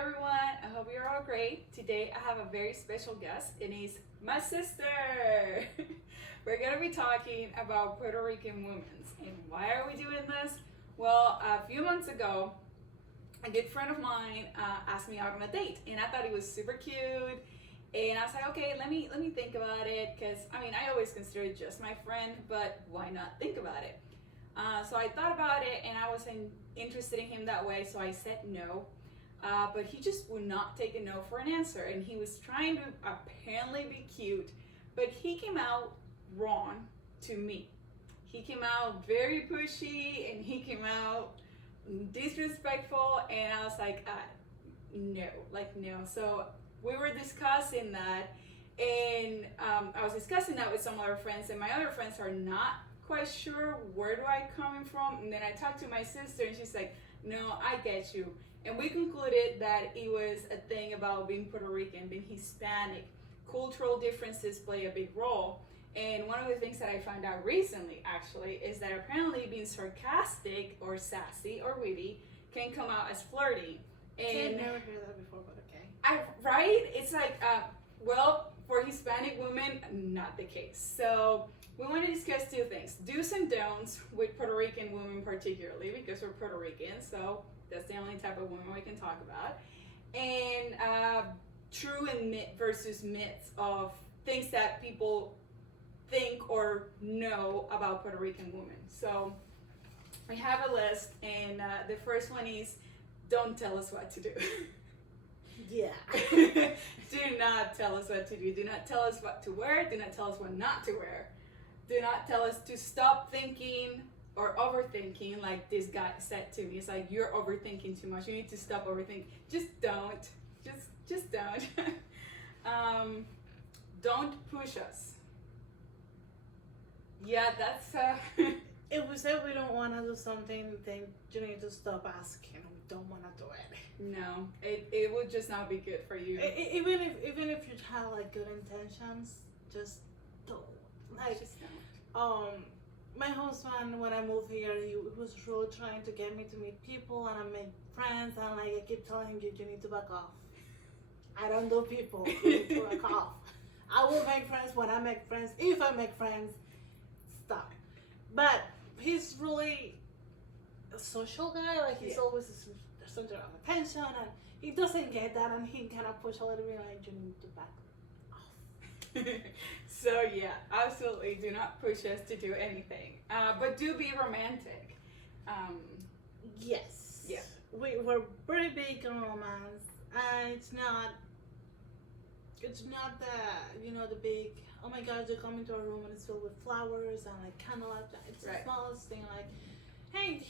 everyone. I hope you're all great. Today I have a very special guest, and it's my sister. We're going to be talking about Puerto Rican women. And why are we doing this? Well, a few months ago, a good friend of mine asked me out on a date, and I thought he was super cute. And I was like, okay, let me think about it, because I always consider it just my friend, but why not think about it? So I thought about it, and I wasn't interested in him that way, so I said no. But he just would not take a no for an answer, and he was trying to apparently be cute, but he came out wrong to me. He came out very pushy, and he came out disrespectful, and I was like, no. So we were discussing that, and I was discussing that with some other friends, and my other friends are not quite sure where do I coming from. And then I talked to my sister, and she's like, no, I get you. And we concluded that it was a thing about being Puerto Rican, being Hispanic. Cultural differences play a big role. And one of the things that I found out recently, actually, is that apparently being sarcastic or sassy or witty can come out as flirty. And I've never heard that before, but okay. Right? It's like, well, for Hispanic women, not the case. So we want to discuss two things: do's and don'ts with Puerto Rican women, particularly because we're Puerto Rican. So that's the only type of women we can talk about. And true and myth versus myths of things that people think or know about Puerto Rican women. So we have a list, and the first one is, don't tell us what to do. Yeah. Do not tell us what to do. Do not tell us what to wear. Do not tell us what not to wear. Do not tell us to stop thinking or overthinking, like this guy said to me. It's like, you're overthinking too much. You need to stop overthinking. Just don't. Just don't. Don't push us. Yeah, that's If we say we don't want to do something, then you need to stop asking. We don't want to do it. no. It would just not be good for you. Even if you have like good intentions, just don't. Like, Just don't. my husband, when I moved here, he was really trying to get me to meet people and I make friends, and like I keep telling him, you need to back off. I don't do people. You need to back off. I will make friends when I make friends. If I make friends, stop. But he's really a social guy. Like he's always the center of attention, and he doesn't get that, and he kind of push a little bit like, you need to back off. So yeah, absolutely do not push us to do anything. But do be romantic. Yes. Yeah. We're pretty big on romance, and it's not the big, oh my god, you come into a room and it's filled with flowers and like candlelight. It's Right. the smallest thing, like, hey,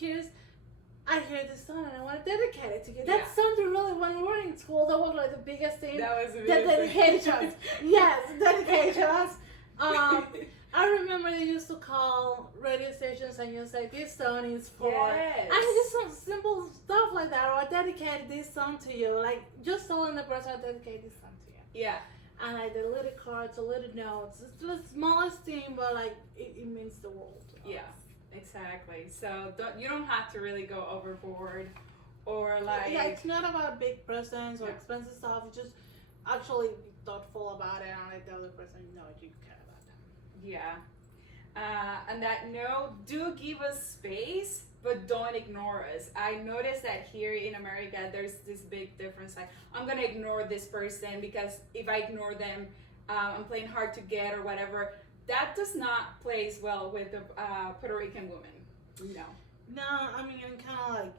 I hear this song and I want to dedicate it to you. Yeah. That something really, when we were in school, that was like the biggest thing. That was The amazing. dedications. Yes, dedications. I remember they used to call radio stations and you say, this song is for, Yes. and just some simple stuff like that, or I dedicate this song to you, like just telling the person I dedicate this song to you. Yeah. And like the little cards, the little notes, it's the smallest thing, but like it means the world to us. Yeah. Exactly. So you don't have to really go overboard, or like. Yeah, it's not about big presents or Yeah. expensive stuff. It's just actually be thoughtful about it and let the other person know you care about them. Yeah. And that no, do give us space, but don't ignore us. I noticed that here in America, there's this big difference. Like, I'm gonna ignore this person because if I ignore them, I'm playing hard to get or whatever. That does not place well with the Puerto Rican women. No. No, I mean, kind of like,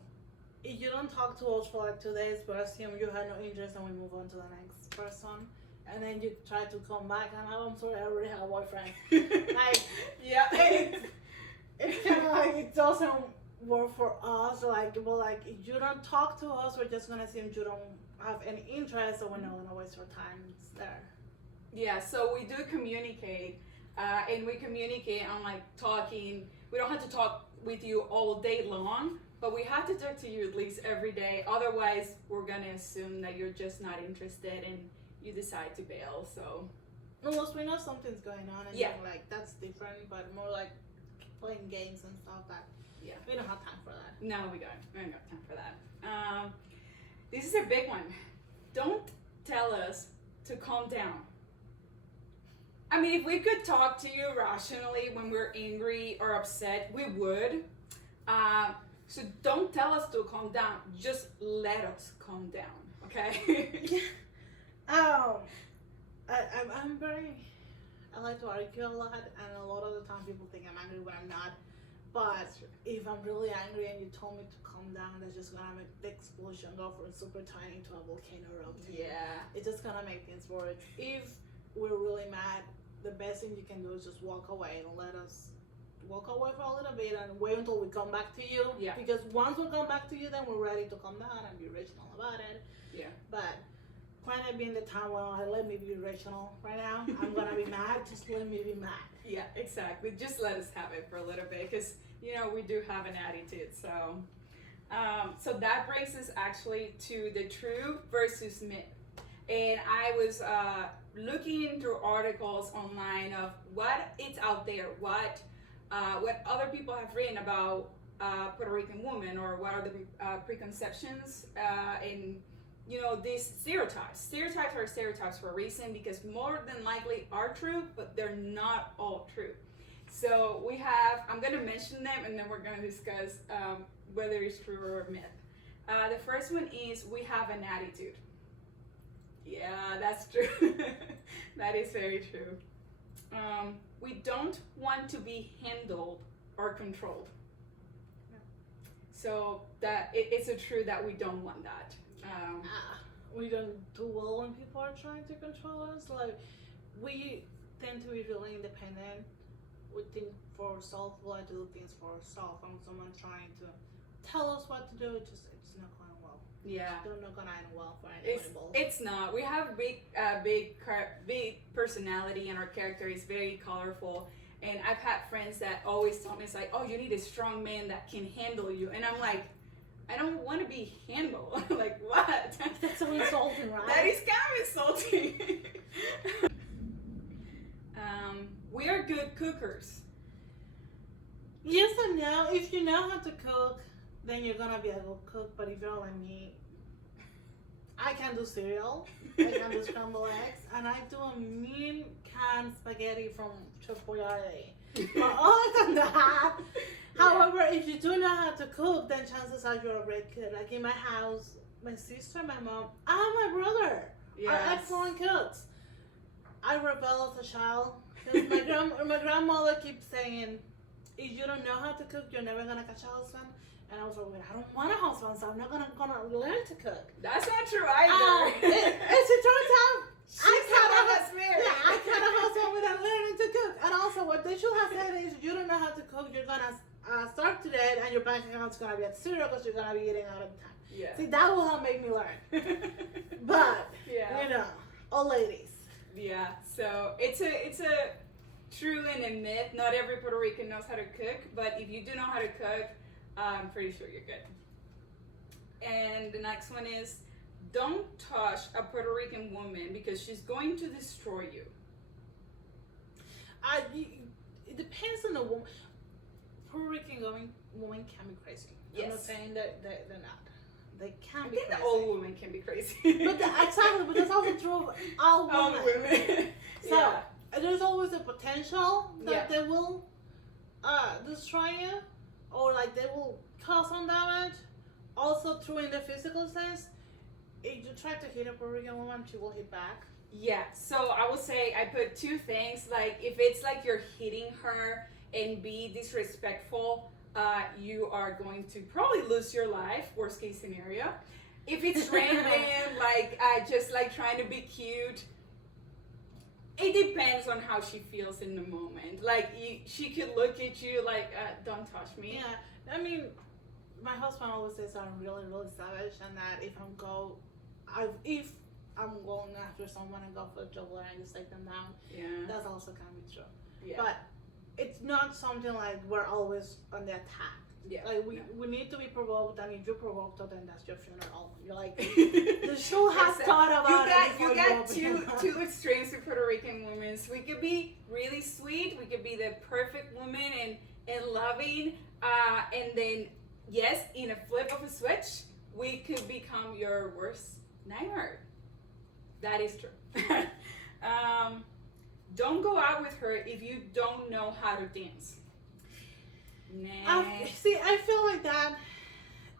if you don't talk to us for like 2 days, but assume you had no interest and we move on to the next person, and then you try to come back and, oh, I'm sorry, I already have a boyfriend. Like, Yeah. it's kind of like, it doesn't work for us. Like, well, like, if you don't talk to us, we're just gonna assume you don't have any interest, so we're not gonna waste our time there. Yeah, so we do communicate, and we communicate on like talking. We don't have to talk with you all day long, but we have to talk to you at least every day. Otherwise, we're gonna assume that you're just not interested and you decide to bail. So Unless we know something's going on, and Yeah. you're like, that's different, but more like playing games and stuff, that yeah, we don't have time for that. no, we don't. We don't have time for that. This is a big one. Don't tell us to calm down. I mean, if we could talk to you rationally when we're angry or upset, we would. So don't tell us to calm down. Just let us calm down, okay? I'm very. I like to argue a lot, and a lot of the time people think I'm angry when I'm not. But if I'm really angry and you told me to calm down, that's just gonna make the explosion go from super tiny to a volcano erupting. Yeah. It's just gonna make things worse. If we're really mad, the best thing you can do is just walk away and let us walk away for a little bit and wait until we come back to you. Yeah. Because once we come back to you, then we're ready to calm down and be rational about it. Yeah. But granted, being the time when I let me be rational right now, I'm gonna be mad. Just let me be mad. Yeah, exactly. Just let us have it for a little bit, because we do have an attitude. So that brings us actually to the true versus myth. And I was looking through articles online of what is out there, what other people have written about Puerto Rican women, or what are the preconceptions and these stereotypes. Stereotypes are stereotypes for a reason, because more than likely are true, but they're not all true. So I'm going to mention them, and then we're going to discuss whether it's true or a myth. The first one is we have an attitude. Yeah, that's true. That is very true. We don't want to be handled or controlled. So that it's a true that we don't want that. We don't do well when people are trying to control us. Like, we tend to be really independent. We think for ourselves. We like to do things for ourselves. And someone trying to tell us what to do, it's not going well. Yeah, they're not gonna end well for anybody. It's not. We have big personality, and our character is very colorful. And I've had friends that always tell me, it's like, oh, you need a strong man that can handle you. And I'm like, I don't want to be handled. Like, what? That's so insulting, right? That is kind of insulting. We are good cookers. Yes and no. If you know how to cook, then you're gonna be a good cook. But if you're like me, I can do cereal, I can do scrambled eggs, and I do a mean canned spaghetti from Chipotle. But other than that, however, if you do know how to cook, then chances are you're a great cook. Like in my house, my sister, my mom, and my brother are excellent cooks. I rebel as a child. My grandmother keeps saying, if you don't know how to cook, you're never gonna catch a husband. And I was like, I don't want a husband, so I'm not gonna learn to cook. That's not true either. As it turns out, I I kind of husband without learning to cook. And also, what they should have said is, you don't know how to cook, you're gonna starve to death, and your bank account's gonna be at zero because you're gonna be eating out of the time. Yeah. See, that will help make me learn. But all ladies. Yeah. So it's a true and a myth. Not every Puerto Rican knows how to cook, but if you do know how to cook, I'm pretty sure you're good. And the next one is, don't touch a Puerto Rican woman because she's going to destroy you. It depends on the woman. Puerto Rican women can be crazy. Yes. I'm not saying that they're not. They can be I think crazy. all women can be crazy. Exactly, but that's also true of all women. All women. So there's always a potential that they will destroy you, or like they will cause some damage. Also true in the physical sense. If you try to hit a Puerto Rican woman, she will hit back. Yeah, so I would say I put two things. Like, if it's like you're hitting her and be disrespectful, you are going to probably lose your life, worst case scenario. If it's random, like just like trying to be cute, it depends on how she feels in the moment. Like, she could look at you like, don't touch me. Yeah, I mean, my husband always says I'm really, really savage, and that if I'm going after someone and go for the jugular and just take them down, that's also kind of true. Yeah. But it's not something like we're always on the attack. Yeah. Like we need to be provoked, and if you provoked her, then that's your funeral. You're like, the show has thought about it. You got two extremes with Puerto Rican women. So we could be really sweet, we could be the perfect woman and loving, and then yes, in a flip of a switch, we could become your worst nightmare. That is true. Don't go out with her if you don't know how to dance. Nah. See, I feel like that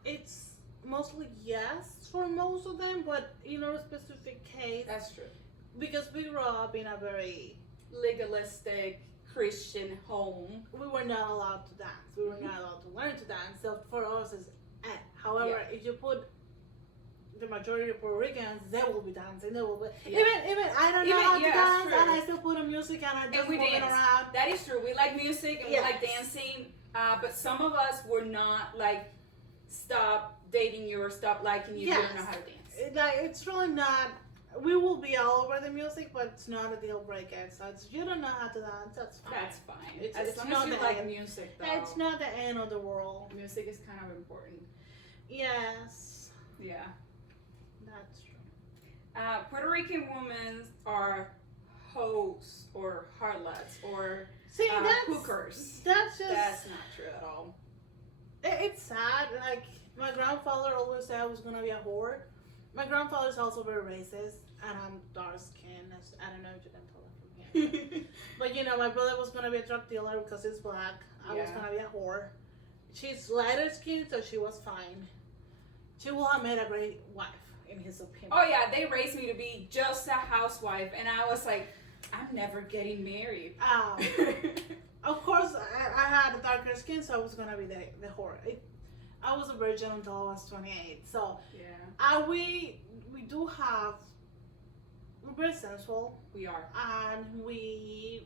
it's mostly yes for most of them, but in our specific case, That's true. because we grew up in a very, Legalistic Christian home. we were not allowed to dance. We were not allowed to learn to dance. So for us, it's however, if you put the majority of Puerto Ricans, they will be dancing. They will be even I don't know how to dance, true. and I still put on music and I just we moving dance. around. That is true. We like music and we like dancing, but some of us were not like stop dating you or stop liking you if you don't know how to dance. Like it's really not. We will be all over the music, but it's not a deal breaker. So if you don't know how to dance, that's fine. That's fine. It's As long not as you the like end. music, though. It's not the end of the world. Music is kind of important. Yes, Yeah. that's true. Puerto Rican women are hoes or harlots or See, that's hookers. That's just That's not true at all. It's sad. Like my grandfather always said I was gonna be a whore. My grandfather's also very racist, and I'm dark skinned. I don't know if you can tell that from here. But you know, my brother was gonna be a drug dealer because he's black. I was gonna be a whore. She's lighter skinned, so she was fine. She will have made a great wife, in his opinion. Oh yeah, they raised me to be just a housewife, and I was like, I'm never getting married. Of course, I had a darker skin, so I was gonna be the whore. I was a virgin until I was 28. So yeah, we do have, we're very sensual, we are. and we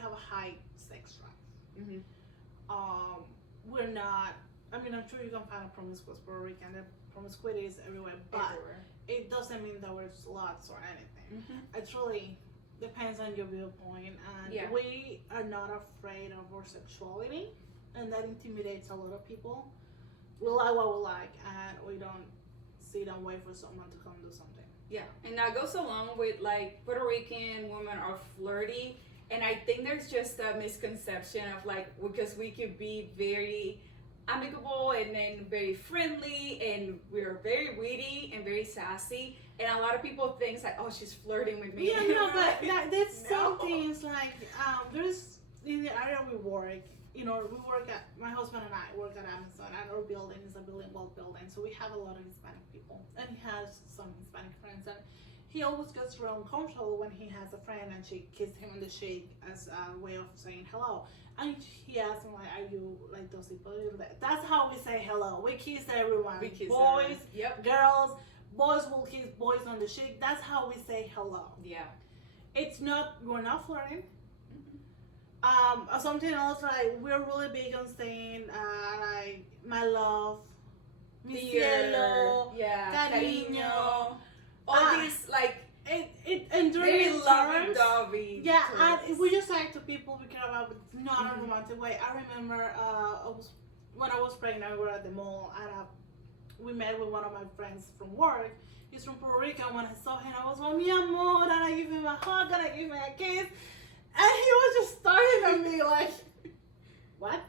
have a high sex drive. Mm-hmm. We're not. I mean, I'm sure you can find a promiscuous Puerto Rican. The promiscuity is everywhere, but Everywhere. it doesn't mean that we're sluts or anything. Mm-hmm. It really depends on your viewpoint, and we are not afraid of our sexuality, and that intimidates a lot of people. We like what we like, and we don't sit and wait for someone to come do something. Yeah, and that goes along with like Puerto Rican women are flirty, and I think there's just a misconception of like because we could be very amicable and then very friendly, and we're very witty and very sassy, and a lot of people think like, oh, she's flirting with me. Yeah, no, but there's some No. things like there's in the area we work. You know, my husband and I work at Amazon, and our building is a bilingual building, so we have a lot of Hispanic people, and he has some Hispanic friends, and he always gets real uncomfortable when he has a friend and she kissed him on the cheek as a way of saying hello. And he asked me, like, are you like those people? That's how we say hello. We kiss everyone. We kiss boys, everyone. Yep. girls, boys will kiss boys on the cheek. That's how we say hello. Yeah. It's not, we're not flirting. Something else, like we're really big on saying like my love, mi cielo, cariño, all these like it and very during lovey-dovey. yeah, terms. and we just like to people we care about, but it's not a romantic way. I remember when I was pregnant, we were at the mall, and we met with one of my friends from work. He's from Puerto Rico. When I saw him, I was like, mi amor, and I give him a hug, and I give him a kiss. And he was just staring at me like, what?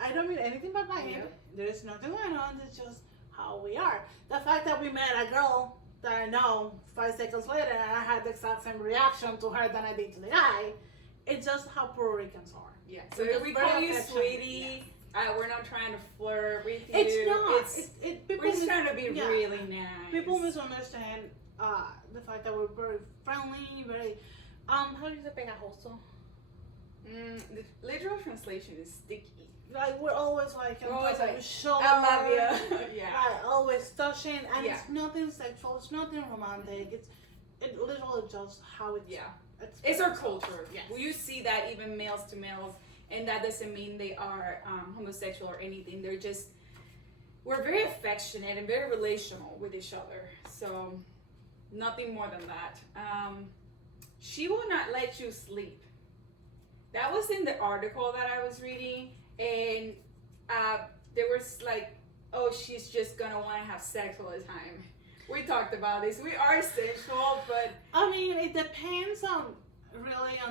I don't mean anything by my hand. There's nothing going on. It's just how we are. The fact that we met a girl that I know 5 seconds later and I had the exact same reaction to her than I did to the guy, it's just how Puerto Ricans are. Yeah. So if we call you sweetie, we're not trying to flirt with you. It's not. We're just trying to be really nice. People misunderstand the fact that we're very friendly, very... how do you say pegajoso? The literal translation is sticky. Like we're always like, we're always like, shoulder, I love you. Yeah. Always touching, and it's nothing sexual. It's nothing romantic. It literally just how it's. Yeah. It's our culture. Yes. Well, you see that even males to males, and that doesn't mean they are homosexual or anything. They're just we're very affectionate and very relational with each other. So nothing more than that. She will not let you sleep. That was in the article that I was reading, and there was like, oh, she's just gonna want to have sex all the time. We talked about this. We are sensual, but I mean, it depends on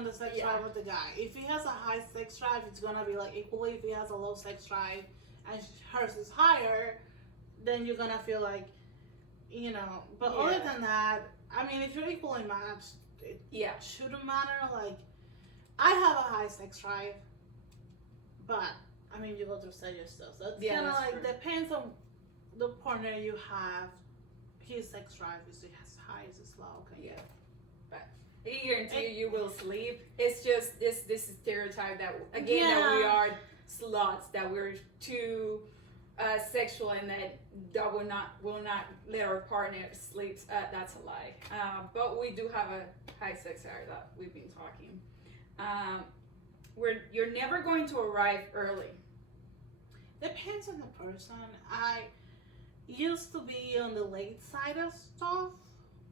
the sex drive of the guy. If he has a high sex drive, it's gonna be like equally. If he has a low sex drive and hers is higher, then you're gonna feel like, you know. But Yeah. other than that, I mean, if you're equally matched, it Yeah. shouldn't matter. Like, I have a high sex drive, but I mean, you go through stages stuff. So it's Yeah, kind of that's like true. depends on the partner you have. His sex drive is as high as well. Okay. Yeah. But I guarantee you will sleep. It's just this stereotype that again that we Yeah. are sluts, that we're too sexual, and that will not let our partner sleep. That's a lie. But we do have a high sex drive that we've been talking. You're never going to arrive early. Depends on the person. I used to be on the late side of stuff,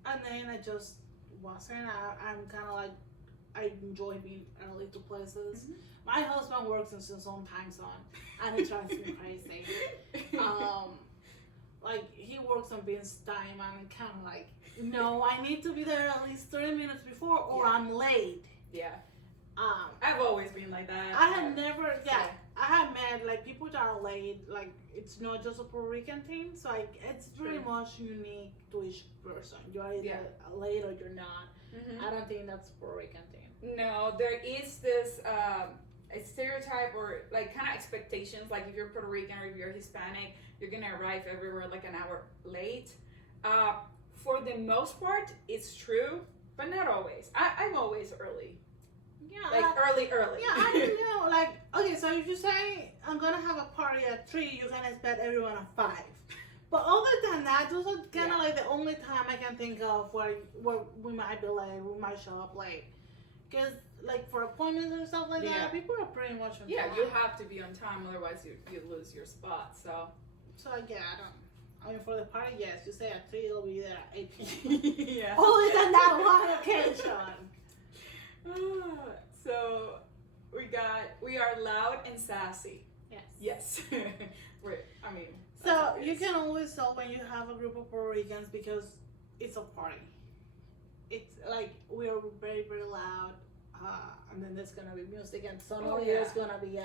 and then I just wasn't. I'm kind of like, I enjoy being early to places. Mhm. My husband works in his own time zone, and it drives me crazy. Like, he works on Bean's time, and I'm kind of like, no, I need to be there at least 30 minutes before, or Yeah. I'm late. Yeah. I've always been like that. I had never, I had met like people that are late. Like, it's not just a Puerto Rican thing, so like it's pretty True. much unique to each person. You're either Yeah. late or you're not. Mhm. I don't think that's a Puerto Rican thing. No, there is this a stereotype or like kind of expectations. Like if you're Puerto Rican or if you're Hispanic, you're gonna arrive everywhere like an hour late. For the most part, it's true, but not always. I'm always early, Yeah, like early. yeah, I don't know. Like, okay, so if you say I'm gonna have a party at 3, you're gonna expect everyone at 5. But other than that, those are kind of like the only time I can think of where we might be late, we might show up late. Because, like, for appointments and stuff like Yeah. that, people are pretty much on Yeah, time. you have to be on time, otherwise you lose your spot. So So, yeah, I mean, for the party, yes, you say at 3, it'll be there at 8 p.m. yeah. Always on that one occasion. So we are loud and sassy. Yes. Yes. I mean. So, that's obvious. you can always tell when you have a group of Puerto Ricans because it's a party. It's like we're very, very loud, and then there's gonna be music, and suddenly there's gonna be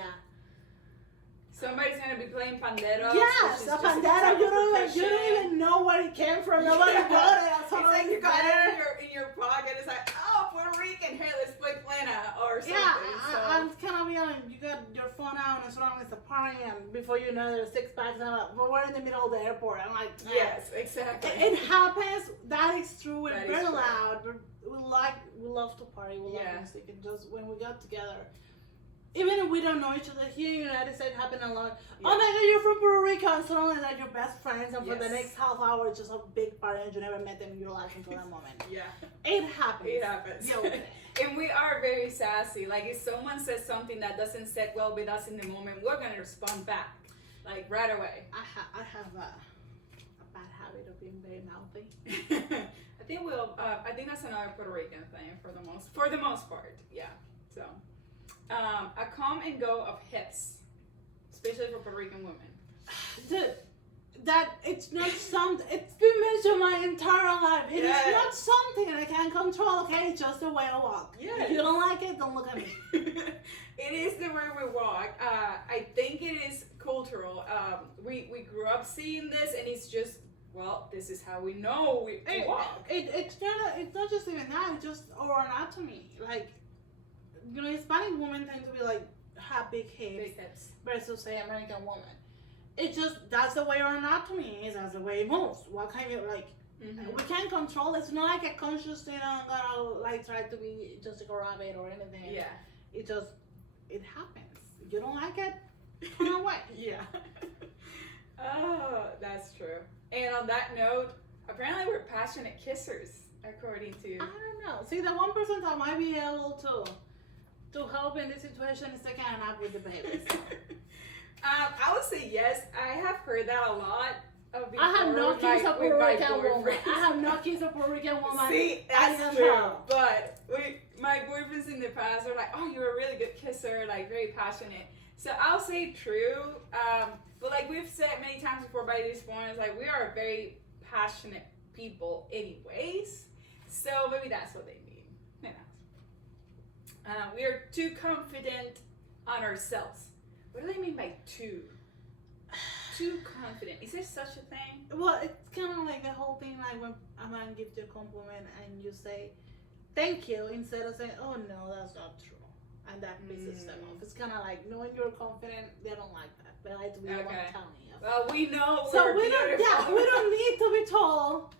Somebody's gonna be playing pandero. yes, a pandero. You don't even know where it came from. Nobody brought it. It's like you got it in your pocket. It's like, oh, Puerto Rican. Here, let's play plena or something. Yeah, I'm kind of yelling. You got your phone out, and suddenly it's a party, and before you know, there's 6 packs, and but we're in the middle of the airport. I'm like, yes, exactly. It happens. That is true. We're That is very true. loud. We love to party. We love music, and just when we got together, even if we don't know each other, here in the United States happen a lot. Yeah. Oh my God, you're from Puerto Rico, and suddenly they're your best friends, and for the Yes. next half hour, it's just a big party, and you never met them in your life until that moment. Yeah. It happens. It happens. Yo, And we are very sassy. Like if someone says something that doesn't sit well with us in the moment, we're gonna respond back, like right away. I have a bad habit of being very mouthy. I think that's another Puerto Rican thing for the most part. Yeah. So, a come and go of hips, especially for Puerto Rican women. Dude, that it's not something. It's been mentioned my entire life. It is Yes. not something I can control. Okay, it's just the way I walk. Yes. If you don't like it, don't look at me. It is the way we walk. I think it is cultural. We grew up seeing this, and it's just, well, this is how we know we walk. It's not just even that. It's just our anatomy. Like, you know, Hispanic women tend to be like have big hips Big hips. versus say American woman. It's just that's the way our anatomy is. That's the way it moves. What kind of like. Mhm. We can't control it. It's not like a conscious thing. I'm gonna like try to be just like a rabbit or anything. Yeah. It happens. If you don't like it, turn away. Yeah. Oh, that's true. And on that note, apparently we're passionate kissers, according to. I don't know. See, the one person that might be able to help in this situation is taking a nap with the babies. I would say yes. I have heard that a lot. I have no kids of Puerto Rican woman. boyfriends. I have no kids of Puerto Rican woman. See, I that's don't true. know. But my boyfriends in the past are like, oh, you're a really good kisser, like very passionate. So I'll say true. But like we've said many times before by this point, it's like we are very passionate people anyways. So maybe that's what they mean. You know. We are too confident on ourselves. What do they mean by too? too confident. Is there such a thing? Well, it's kind of like the whole thing, like when a man gives you a compliment and you say thank you instead of saying, oh no, that's not true. And that pisses them off. It's kind of like knowing you're confident, they don't like that. They like to be the one telling you. Well, we know so we're beautiful. we don't need to be told,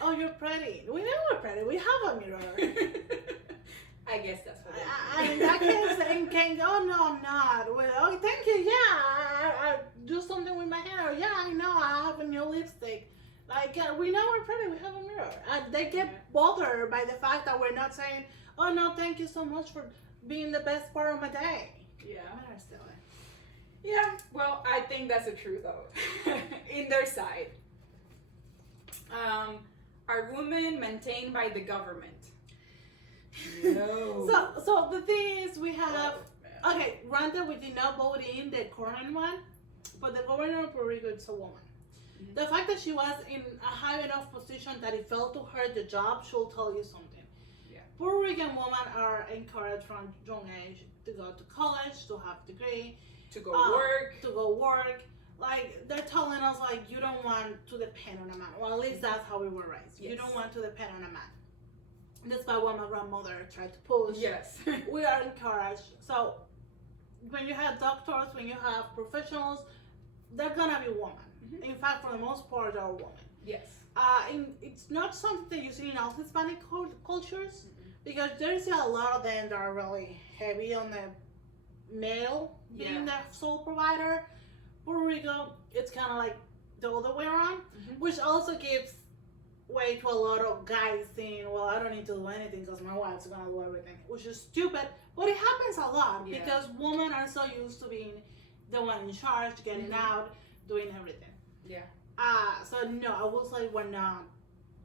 oh, you're pretty. We know we're pretty. We have a mirror. I guess that's what in that case, oh no, I'm not. Well, oh, thank you. Yeah, I do something with my hair. Yeah, I know. I have a new lipstick. Like, we know we're pretty. We have a mirror. And they get bothered by the fact that we're not saying, oh no, thank you so much for being the best part of my day. Yeah. Mirror's still in. Yeah, well, I think that's the truth, though, in their side. Are women maintained by the government? No. So the thing is, we have, okay, granted, we did not vote in the current one, but the governor of Puerto Rico is a woman. Mm-hmm. The fact that she was in a high enough position that it fell to her the job should tell you something. Yeah. Puerto Rican women are encouraged from young age to go to college, to have a degree, to go work. Like, they're telling us, like, you don't want to depend on a man. Well, at least that's how we were raised. Yes. You don't want to depend on a man. Despite what my grandmother tried to push. Yes. We are encouraged. So, when you have doctors, when you have professionals, they're gonna be women. Mm-hmm. In fact, for the most part, they're women. Yes. It's not something that you see in all Hispanic cultures, because there's a lot of them that are really heavy on the male being the sole provider. Puerto Rico, it's kind of like the other way around, which also gives way to a lot of guys saying, well, I don't need to do anything because my wife's gonna do everything, which is stupid, but it happens a lot because women are so used to being the one in charge, getting out, doing everything. Yeah. So no, I will say we're not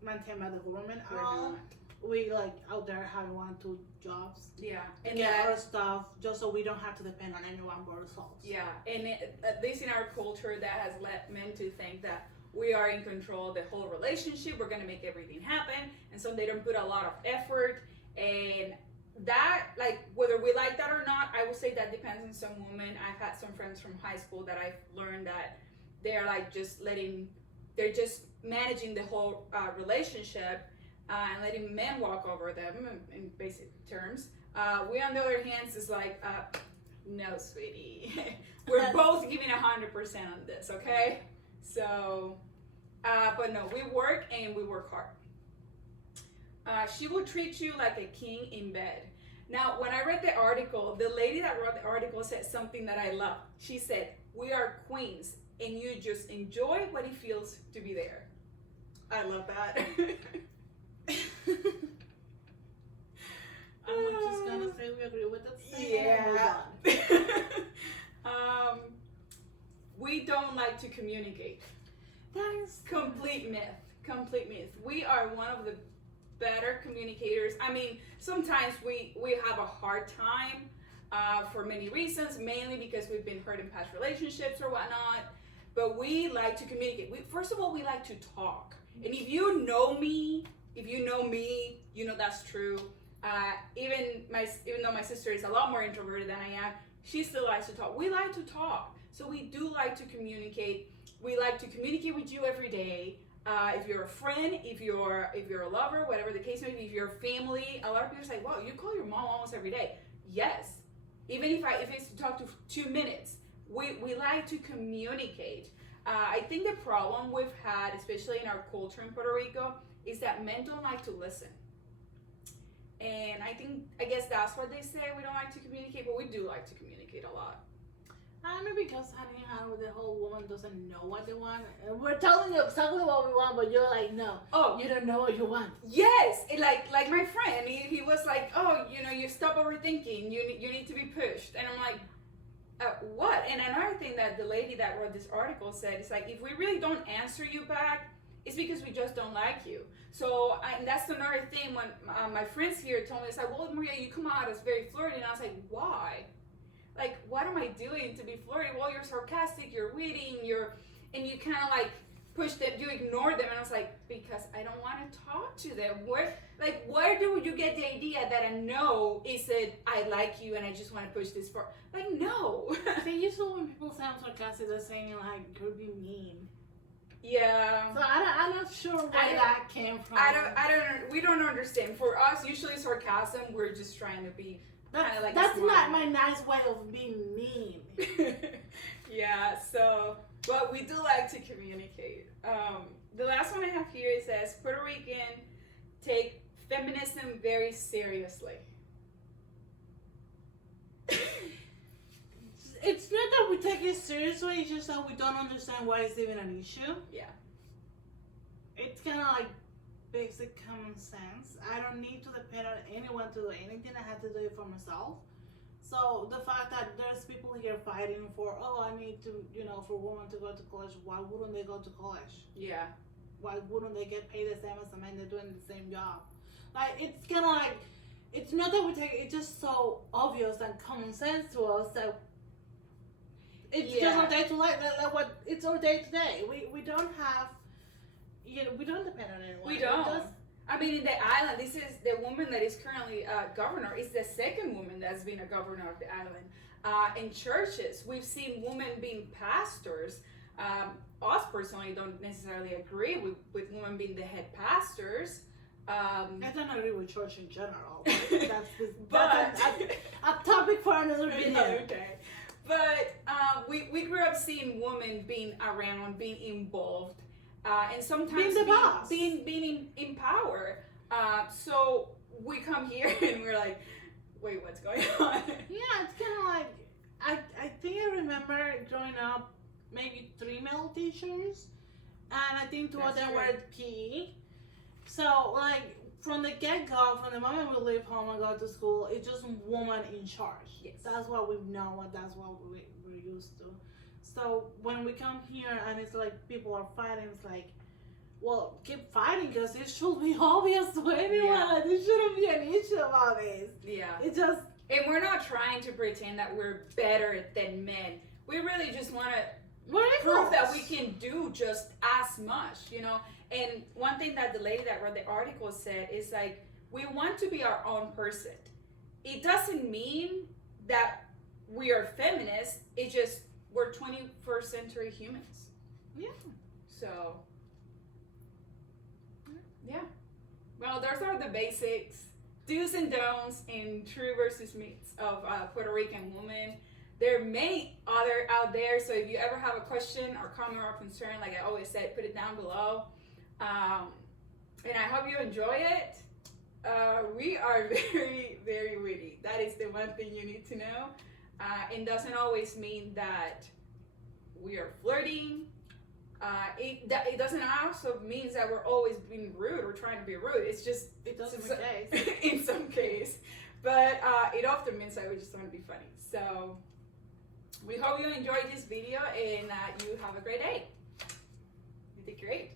maintained by the government at all. We like out there having 1-2 jobs. Yeah. And get our stuff just so we don't have to depend on anyone but ourselves. Yeah. And at least in our culture, that has led men to think that we are in control of the whole relationship. We're going to make everything happen. And so they don't put a lot of effort. And that, like, whether we like that or not, I would say that depends on some women. I've had some friends from high school that I've learned that they're like they're just managing the whole relationship and letting men walk over them in basic terms. We, on the other hand, is like, no, sweetie. We're both giving 100% on this, okay? So, but no, we work and we work hard. She will treat you like a king in bed. Now, when I read the article, the lady that wrote the article said something that I love. She said, we are queens and you just enjoy what it feels to be there. I love that. I'm just gonna say we agree with that. Yeah. We don't like to communicate. That is complete myth. Complete myth. We are one of the better communicators. I mean, sometimes we have a hard time for many reasons, mainly because we've been hurt in past relationships or whatnot. But we like to communicate. First of all, we like to talk. And if you know me, you know that's true. Even though my sister is a lot more introverted than I am, she still likes to talk. We like to talk. So we do like to communicate. We like to communicate with you every day. If you're a friend, if you're a lover, whatever the case may be, if you're family, a lot of people say, wow, you call your mom almost every day. Yes. Even if it's to talk to 2 minutes, we like to communicate. I think the problem we've had, especially in our culture in Puerto Rico, is that men don't like to listen. And I guess that's what they say. We don't like to communicate, but we do like to communicate a lot. I mean, because hanging out with the whole woman doesn't know what they want. And we're telling you exactly what we want, but you're like, no. Oh, you don't know what you want. Yes, like my friend, he was like, oh, you stop overthinking. You need to be pushed, and I'm like, what? And another thing that the lady that wrote this article said is like, if we really don't answer you back, it's because we just don't like you. So and that's another thing when my friends here told me, it's like, well, Maria, you come out as very flirty, and I was like, why? Like, what am I doing to be flirty? Well, you're sarcastic, you're witty, and you kind of like push them, you ignore them, and I was like, because I don't want to talk to them. Where do you get the idea that a no is a I like you and I just want to push this for? Like, no. I think usually when people sound sarcastic, they're saying like you're being mean. Yeah. So I'm not sure where that came from. We don't understand. For us, usually sarcasm, we're just trying to be kind of like. That's not my nice way of being mean. Yeah. So, but we do like to communicate. The last one I have here, it says Puerto Rican take feminism very seriously. It's not that we take it seriously, it's just that we don't understand why it's even an issue. Yeah. It's kind of like basic common sense. I don't need to depend on anyone to do anything. I have to do it for myself. So the fact that there's people here fighting for, I need to, for women to go to college, why wouldn't they go to college? Yeah. Why wouldn't they get paid the same as the men? They're doing the same job. Like, it's kind of like, it's not that we take it, it's just so obvious and common sense to us that it's just our day to like what it's our day to day. We don't have, we don't depend on anyone. We don't. I mean, in the island, this is the woman that is currently governor. Is the second woman that's been a governor of the island. In churches, we've seen women being pastors. Us personally don't necessarily agree with women being the head pastors. I don't agree with church in general. That's a topic for another video. Okay. But we grew up seeing women being around, being involved, and sometimes being in power. So we come here and we're like, wait, what's going on? Yeah, it's kind of like, I think I remember growing up, maybe 3 male teachers, and I think 2 of them were PE. So, like, from the get-go, from the moment we leave home and go to school, it's just woman in charge. Yes. That's what we know, and that's what we're used to. So, when we come here and it's like people are fighting, it's like, well, keep fighting because it should be obvious to anyone. Yeah. There shouldn't be an issue about this. Yeah. It just... And we're not trying to pretend that we're better than men. We really just want to prove that we can do just as much, And one thing that the lady that wrote the article said is like, we want to be our own person. It doesn't mean that we are feminists. It's just we're 21st century humans. Yeah. So, yeah. Well, those are the basics, do's and don'ts in true versus myths of Puerto Rican women. There may other out there, so if you ever have a question or comment or concern, like I always said, put it down below. And I hope you enjoy it. We are very, very witty. That is the one thing you need to know. It doesn't always mean that we are flirting. It doesn't also mean that we're always being rude or trying to be rude. It's just in some case. But it often means that we just want to be funny. So we hope you enjoyed this video and you have a great day. You did great.